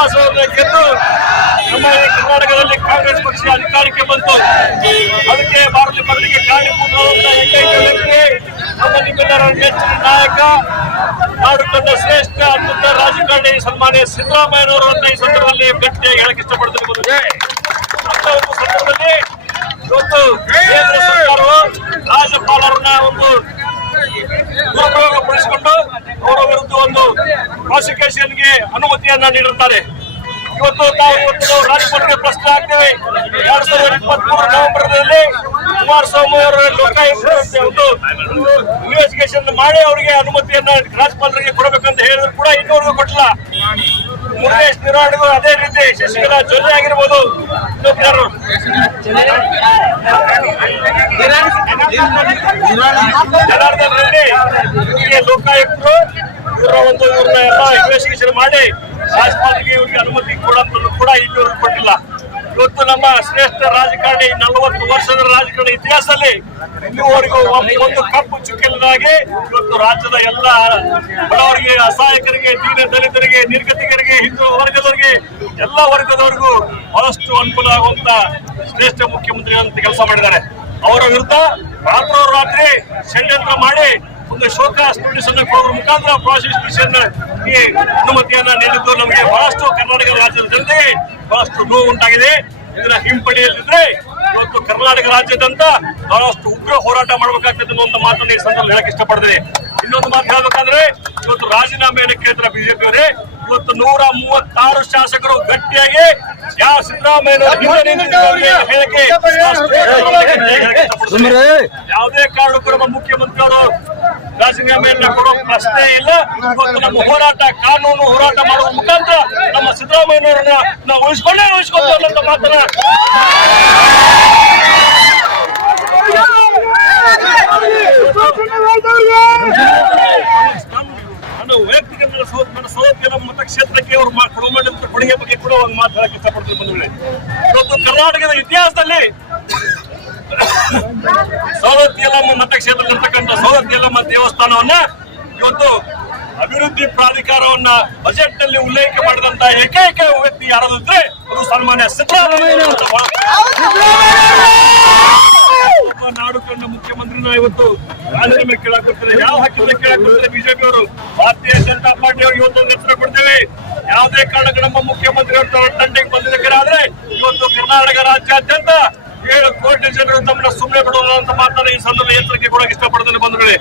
ಗೆದ್ದು ನಮ್ಮ ಕರ್ನಾಟಕದಲ್ಲಿ ಕಾಂಗ್ರೆಸ್ ಪಕ್ಷ ಅಧಿಕಾರಕ್ಕೆ ಬಂತು. ಅದಕ್ಕೆ ಭಾರತೀಯ ಏಕೈಕ ವ್ಯಕ್ತಿ, ನಮ್ಮ ನಿಮ್ಮೆಲ್ಲರ ನೆಚ್ಚಿನ ನಾಯಕ ನಾಡು ಕಂಡ ಶ್ರೇಷ್ಠ, ಅದ್ಭುತ ರಾಜಕಾರಣಿ ಸನ್ಮಾನ್ಯ ಸಿದ್ದರಾಮಯ್ಯನವರನ್ನ ಈ ಸಂದರ್ಭದಲ್ಲಿ ಗಟ್ಟಿಯಾಗಿ ಹೇಳಕ್ಕೆ ಇಷ್ಟಪಡ್ತೀನಿ. ಬಂದಿದೆ ಅಂತ ಒಂದು ಸಂದರ್ಭದಲ್ಲಿ ಇವತ್ತು ಕೇಂದ್ರ ಸರ್ಕಾರವು ರಾಜ್ಯಪಾಲರನ್ನ ಒಂದು ದುರುಪಯೋಗಪಡಿಸಿಕೊಂಡು ಅವರ ವಿರುದ್ಧ ಒಂದು ಪ್ರಾಸಿಕ್ಯೂಷನ್ಗೆ ಅನುಮತಿಯನ್ನ ನೀಡಿರುತ್ತಾರೆ. ಇವತ್ತು ತಾವು ಇವತ್ತು ರಾಜ್ಯಪಾಲರಿಗೆ ಪ್ರಶ್ನೆ ಹಾಕ್ತೇವೆ. ಎರಡ್ ಸಾವಿರದ ಇಪ್ಪತ್ಮೂರು ನವೆಂಬರ್ನಲ್ಲಿ ಕುಮಾರಸ್ವಾಮಿ ಅವರ ಒಂದು ಇನ್ವೆಸ್ಟಿಗೇಷನ್ ಮಾಡಿ ಅವರಿಗೆ ಅನುಮತಿಯನ್ನ ರಾಜ್ಯಪಾಲರಿಗೆ ಕೊಡಬೇಕಂತ ಹೇಳಿದ್ರು ಕೂಡ ಇನ್ನೂವರೆಗೂ ಕೊಟ್ಟಿಲ್ಲ. ಮುರುಗೇಶ್ ನಿರಾಣಿಗೂ ಅದೇ ರೀತಿ ಶಶಿಕಲಾ ಜೊಲ್ಲೆ ಆಗಿರ್ಬೋದು. ಜನಾರ್ದನ್ ರೆಡ್ಡಿ ಒಂದು ಇವ್ರನ್ನ ಎಲ್ಲ ಇನ್ವೆಸ್ಟಿಗೇಷನ್ ಮಾಡಿ ಆಸ್ಪತ್ರೆಗೆ ಇವ್ರಿಗೆ ಅನುಮತಿ ಕೊಡೋದನ್ನು ಕೂಡ ಇನ್ನೂರು ಕೊಟ್ಟಿಲ್ಲ. ಇವತ್ತು ನಮ್ಮ ಶ್ರೇಷ್ಠ ರಾಜಕಾರಣಿ, ನಲವತ್ತು ವರ್ಷದ ರಾಜಕಾರಣಿ ಇತಿಹಾಸದಲ್ಲಿ ಇಲ್ಲಿವರೆಗೂ ಒಂದು- ಕಪ್ಪು ಚುಕ್ಕಿಲ್ಲದಾಗಿ ಇವತ್ತು ರಾಜ್ಯದ ಎಲ್ಲ ಬಡವರಿಗೆ, ಅಸಹಾಯಕರಿಗೆ, ದೀನ ದಲಿತರಿಗೆ, ನಿರ್ಗತಿಕರಿಗೆ, ಹಿಂದೂ ವರ್ಗದವರಿಗೆ, ಎಲ್ಲ ವರ್ಗದವರಿಗೂ ಬಹಳಷ್ಟು ಅನುಕೂಲ ಆಗುವಂತ ಶ್ರೇಷ್ಠ ಮುಖ್ಯಮಂತ್ರಿ ಅಂತ ಕೆಲಸ ಮಾಡಿದ್ದಾರೆ. ಅವರ ವಿರುದ್ಧ ರಾತ್ರೋರಾತ್ರಿ ಷಡ್ಯಂತ್ರ ಮಾಡಿ ಒಂದು ಶೋಕ ನೋಟಿಸ್ ಅನ್ನು ಮುಖಾಂತರ ಪ್ರಾಸಿಕ್ಯೂಷನ್ ಈ ಅನುಮತಿಯನ್ನ ನೀಡಿದ್ದು ನಮಗೆ ಬಹಳಷ್ಟು ಕರ್ನಾಟಕ ರಾಜ್ಯದ ಜನತೆಗೆ ಬಹಳಷ್ಟು ನೋವು ಉಂಟಾಗಿದೆ. ಇದನ್ನ ಹಿಂಪಡೆಯಲ್ಲಿದ್ರೆ ಇವತ್ತು ಕರ್ನಾಟಕ ರಾಜ್ಯದಂತ ಬಹಳಷ್ಟು ಉಗ್ರ ಹೋರಾಟ ಮಾಡಬೇಕಾಗ್ತದೆ ಅನ್ನುವಂತ ಮಾತನ್ನ ಈ ಸಂದರ್ಭದಲ್ಲಿ ಹೇಳಕ್ ಇಷ್ಟಪಡ್ತೇನೆ. ಇನ್ನೊಂದು ಮಾತು ಹೇಳ್ಬೇಕಂದ್ರೆ ಇವತ್ತು ರಾಜೀನಾಮೆಯನ್ನು ಕೇಳ್ತಾರೆ ಬಿಜೆಪಿ ಅವರೇ ಇವತ್ತು ನೂರ ಮೂವತ್ತಾರು ಶಾಸಕರು ಗಟ್ಟಿಯಾಗಿ ಯಾವ ಸಿದ್ದರಾಮಯ್ಯ ಯಾವುದೇ ಕಾರಣಕ್ಕೂ ನಮ್ಮ ಮುಖ್ಯಮಂತ್ರಿ ಅವರು ಮೇಲೆ ಕೊಡೋ ಪ್ರಶ್ನೆ ಇಲ್ಲ. ಇವತ್ತು ನಮ್ಮ ಹೋರಾಟ, ಕಾನೂನು ಹೋರಾಟ ಮಾಡುವ ಮುಖಾಂತರ ನಮ್ಮ ಸಿದ್ದರಾಮಯ್ಯನವರನ್ನ ನಾವು ಉಳಿಸ್ಕೊಂಡೇ ಉಳಿಸ್ಕೊಂಡು ಅನ್ನೋ ಮಾತನ್ನ ನಾನು ವೈಯಕ್ತಿಕ ನನ್ನ ಅವರು ಕೊಡುವ ಕೊಡುಗೆ ಬಗ್ಗೆ ಕೂಡ ಒಂದು ಮಾತು ಹೇಳಕ್ಕೆ ಇಷ್ಟಪಡ್ತೀನಿ ಬಂಧುಗಳೇ. ಇವತ್ತು ಕರ್ನಾಟಕದ ಇತಿಹಾಸದಲ್ಲಿ ಸವದತ್ತಿ ಮತಕ್ಷೇತ್ರದಲ್ಲಿರ್ತಕ್ಕಂಥ ಸವದತ್ತಿ ದೇವಸ್ಥಾನವನ್ನ ಇವತ್ತು ಅಭಿವೃದ್ಧಿ ಪ್ರಾಧಿಕಾರವನ್ನ ಬಜೆಟ್ನಲ್ಲಿ ಉಲ್ಲೇಖ ಮಾಡಿದಂತ ಏಕೈಕ ವ್ಯಕ್ತಿ ಯಾರಾದ್ರೂ ಅದು ಸನ್ಮಾನ್ಯ ಸಿದ್ದರಾಮಯ್ಯ ನಾಡು ಕಂಡ ಮುಖ್ಯಮಂತ್ರಿನ ಇವತ್ತು ರಾಜೀನಾಮೆ ಕೇಳಾಕೊಡ್ತಾರೆ. ಯಾವ ಹಕ್ಕಿಂದ ಕೇಳಾಕೊಡ್ತಾರೆ? ಬಿಜೆಪಿ ಅವರು. ಭಾರತೀಯ ಜನತಾ ಪಾರ್ಟಿ ಅವರು ಇವತ್ತು ಎತ್ತರ ಕೊಡ್ತೇವೆ. ಯಾವುದೇ ಕಾರಣಕ್ಕೆ ನಮ್ಮ ಮುಖ್ಯಮಂತ್ರಿ ಅವರು ಬಂದಿದ್ದಕ್ಕೆ ಆದ್ರೆ ಇವತ್ತು ಕರ್ನಾಟಕ ರಾಜ್ಯಾದ್ಯಂತ ಏಳು ಕೋಟಿ ಜನರು ತಮ್ಮನ್ನ ಸುಮ್ಮನೆ ಬಿಡೋಲ್ಲ ಅಂತ ಮಾತನ್ನ ಈ ಸಂದರ್ಭ ಎಚ್ಚರಿಕೆ ಕೊಡಕ್ಕೆ ಇಷ್ಟಪಡ್ತೇನೆ ಬಂಧುಗಳೇ.